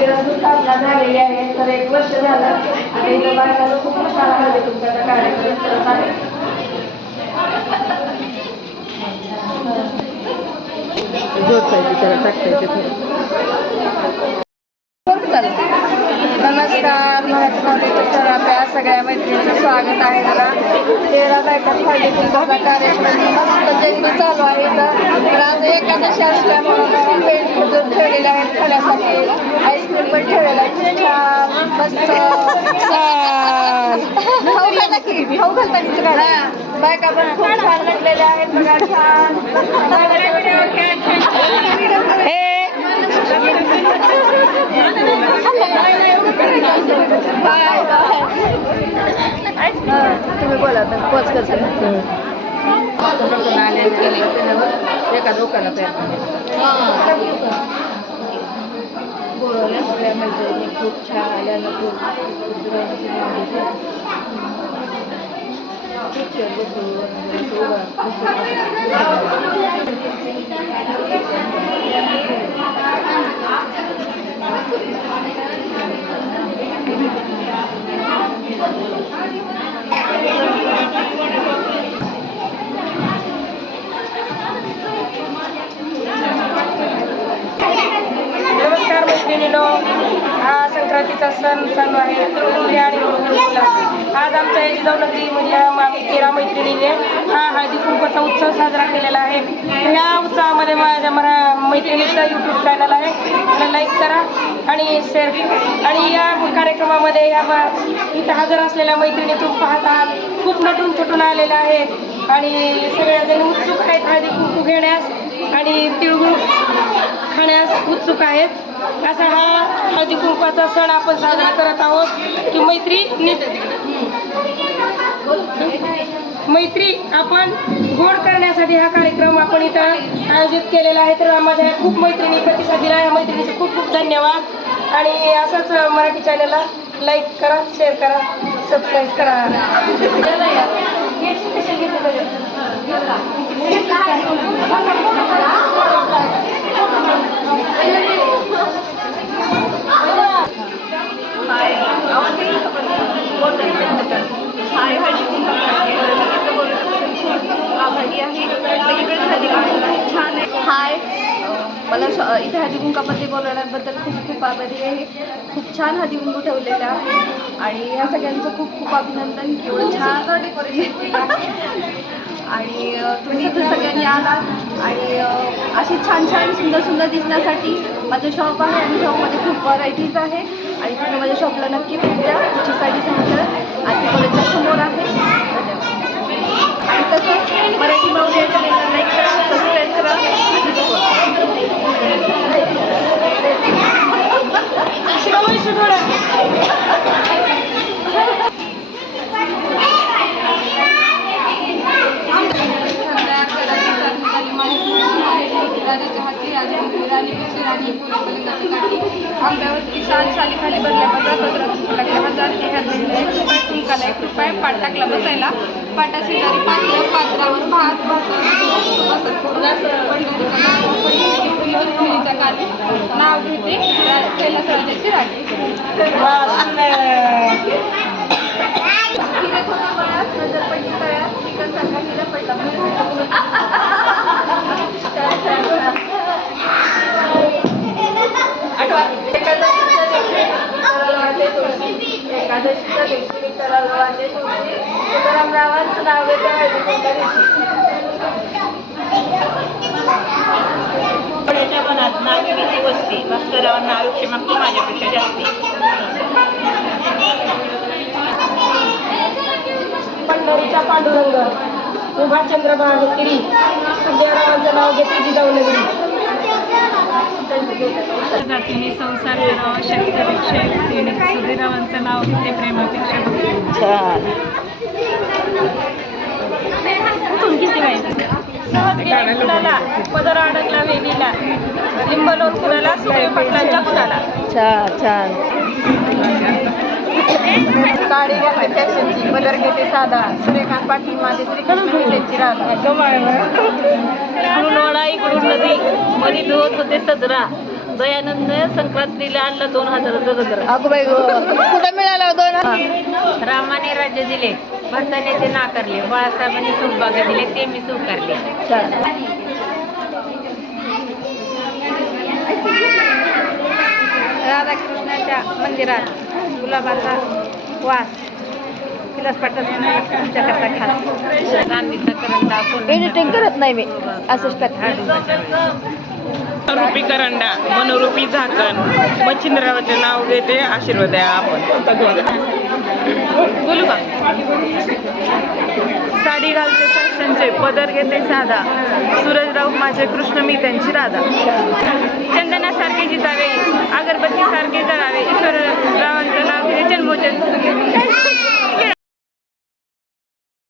मंदिराची स्थापना झालेली आहे. तर 1 वर्ष झालं आणि इथं बायकांना खूप छान हळदी कुंकवाचा कार्यक्रम करत आहे. नमस्कार, महात्मा सगळ्या मैत्रिणींचं स्वागत आहे. मला 13 तारखेला हळदी कुंकवाचा कार्यक्रम मस्त जल्दी चालू आहे. तर आज एकादशी असल्यामुळं पेंट मधून ठेवलेले आहेत खाण्यासाठी. आईस्क्रीम पण ठेवलेला आहे. छान मस्त खाऊ घाला की खाऊ घालतानीच काय बायका पण खूप छान नटलेल्या आहेत. बघा छान बाय बाय. तुम्ही बोला तर पोच कसं आले एका दुकानात बोलवल्या सगळ्या मैत्रिणी खूप छान आल्या. खूप नमस्कार मैत्रिणींनो, हा संक्रांतीचा सण चालू आहे. तिळगुळ आणि गुळगुळीला आज आमच्या जिजाऊनगरी मधल्या आम्ही 13 मैत्रिणीने हा हळदी कुंकवाचा उत्सव साजरा केलेला आहे. ह्या उत्सवामध्ये माझ्या मैत्रिणीचं यूट्यूब चॅनल आहे, त्याला लाईक करा आणि शेअर करा. आणि या कार्यक्रमामध्ये इथं हजर असलेल्या मैत्रिणी तुम्ही पाहत आहात खूप नटून थटून आलेल्या आहेत आणि सगळ्याजण उत्सुक आहेत हळदी कुंकू घेण्यास आणि तिळगुळ खाण्यास उत्सुक आहेत. असा हा हळदी कुंकवाचा सण आपण साजरा करत आहोत की मैत्री आपण गोड करण्यासाठी हा कार्यक्रम आपण इथं आयोजित केलेला आहे. तर माझ्या खूप मैत्रिणी प्रतिसाद दिला. या मैत्रिणीचे खूप खूप धन्यवाद आणि असंच मराठी चॅनलला लाईक करा, शेअर करा, सबस्क्राईब करा. हाय, मला इथे हळदी कुंकामध्ये बोलवण्याबद्दल खूप खूप आभारी आहे. खूप छान हळदी कुंकू ठेवलेलं आहे आणि ह्या सगळ्यांचं खूप खूप अभिनंदन. एवढं छान डेकोरेशन आणि तुम्ही इथे सगळ्यांनी आलात आणि अशी छान छान सुंदर सुंदर दिसण्यासाठी माझं शॉप आहे आणि शॉपमध्ये खूप व्हरायटीज आहे आणि तुम्ही माझ्या शॉपला नक्की भेट द्या. तुमची साडी सेंटर आणि कॉलेजच्या समोर आहे. आणि तसंच मराठी माऊली चॅनलला लाईक करा, सबस्क्राईब करा आणि आंब्यावरती शाली खाली भरल्या हजार 1 कुंकाला 1 रुपये पाट टाकला बसायला. पाटा शेजारी पात्र पात्रावर भात मुलीचा काल नाव घेते पहिला सराजाची राठी हिरे थोडा बळात नजर पडली तळ्यात चिकन सारखा हिरा पडला. एकादशीच्या दिवशी विठ्ठलाचे तुळशी तुकारामरावांचं नाव घेते हळदी कुंकवाच्या दिवशी. मनात नागरिक वस्ती भास्कररावांना आयुष्य मागतो माझ्यापेक्षा जास्ती. पंढरीचा पांडुरंग उभा चंद्रभागा तिरी सुखदेवरावांचं नाव घेते जिजाऊनगरी. जातीने संसार करावा शक्तीपेक्षा युक्तीने सुधीरावांचं नाव घेते प्रेमापेक्षा. छान सहज फुलाला पदर अडकला वेलीला लिंबलोर फुलाला सुखदेव पाटलांच्या फुलाला. छान छान. साडी घालते फॅशनची पदर घेते साधा सूर्यकांत पाटील माझे श्रीकृष्ण त्यांची राधा. इकडून वडा इकडून नदी मध्ये धुवत होते सदरा दयानंद संक्रांतीला आणलं 2000चं गजर. अगं बाई कुठं मिळाला 2? रामाने राज्य दिले, भरताने ते नाकारले, बाळासाहेबांनी सुखबागा दिले, ते मी स्वीकारले. राधाकृष्णाच्या मंदिरात गुलाबाचा वास, विलास पाटलांच्या करता खास. चांदीचा करंडा, एडिटिंग करत नाही मी, असंच रूपी करंडा, मनोरूपी झाकण, मच्छिंद्ररावाचे नाव घेते, आशीर्वाद द्या आपण. बोलू का? साडी घालते फॅशनचे, पदर घेते साधा, सूरजराव माझे कृष्ण मी त्यांची राधा. चंदनासारखे जिजावे